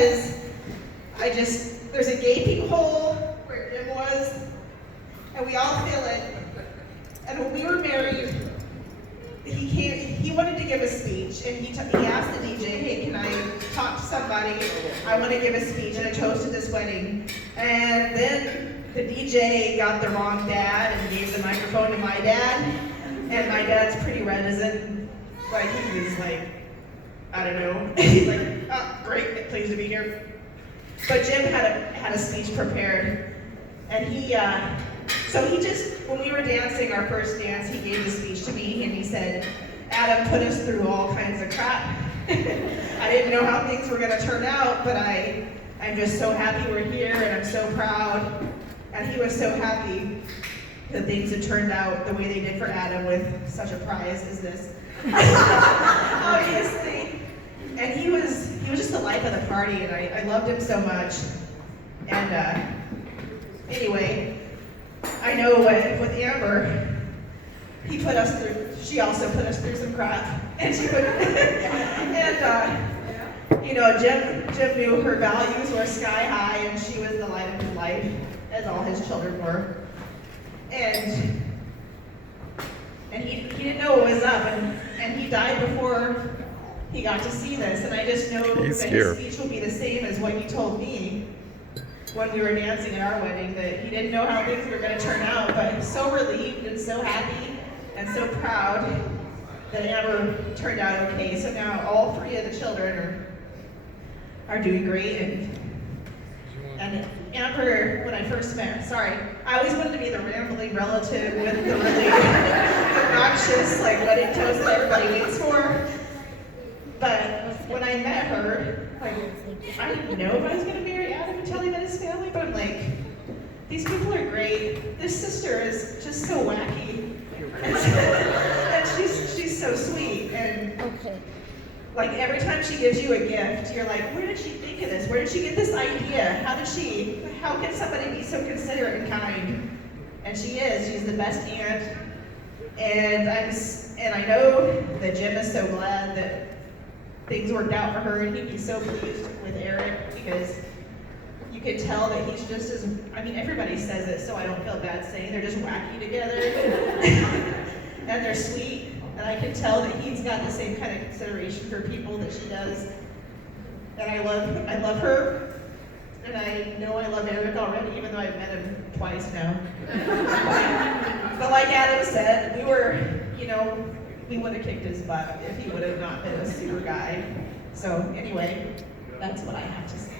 because there's a gaping hole where Jim was, and we all feel it. And when we were married, he wanted to give a speech, and he asked the DJ, hey, can I talk to somebody? I want to give a speech and a toast to this wedding. And then the DJ got the wrong dad and gave the microphone to my dad. And my dad's pretty reticent. Like, he was like, I don't know. He's like, oh, great, pleased to be here. But Jim had a speech prepared. And when we were dancing our first dance, he gave the speech to me, and he said, Adam put us through all kinds of crap. I didn't know how things were going to turn out, but I'm just so happy we're here, and I'm so proud. And he was so happy that things had turned out the way they did for Adam with such a prize as this. Obviously. And he was just the life of the party, and I loved him so much. And anyway, I know with Amber, she also put us through some crap. And Jim knew her values were sky high, and she was the light of his life, as all his children were. And he didn't know what was up, and he died before he got to see this. And I just know that his speech will be the same as what he told me when we were dancing at our wedding, that he didn't know how things were going to turn out, but he's so relieved and so happy and so proud that Amber turned out okay. So now all three of the children are doing great. And Amber, when I first met her, I always wanted to be the rambling relative with the really obnoxious wedding toast that everybody waits for. But when I met her, I didn't know if I was going to marry Adam until he met his family, but I'm like, these people are great. This sister is just so wacky. And she's so sweet. And every time she gives you a gift, you're like, where did she think of this? Where did she get this idea? How can somebody be so considerate and kind? And she is. She's the best aunt. And I know that Jim is so glad that things worked out for her, and he'd be so pleased with Eric, because you can tell that he's just as, everybody says it, so I don't feel bad saying they're just wacky together. And they're sweet, and I can tell that he's got the same kind of consideration for people that she does. And I love her, and I know I love Eric already, even though I've met him twice now. But like Adam said, we would have kicked his butt if he would have not been a super guy. So anyway, that's what I have to say.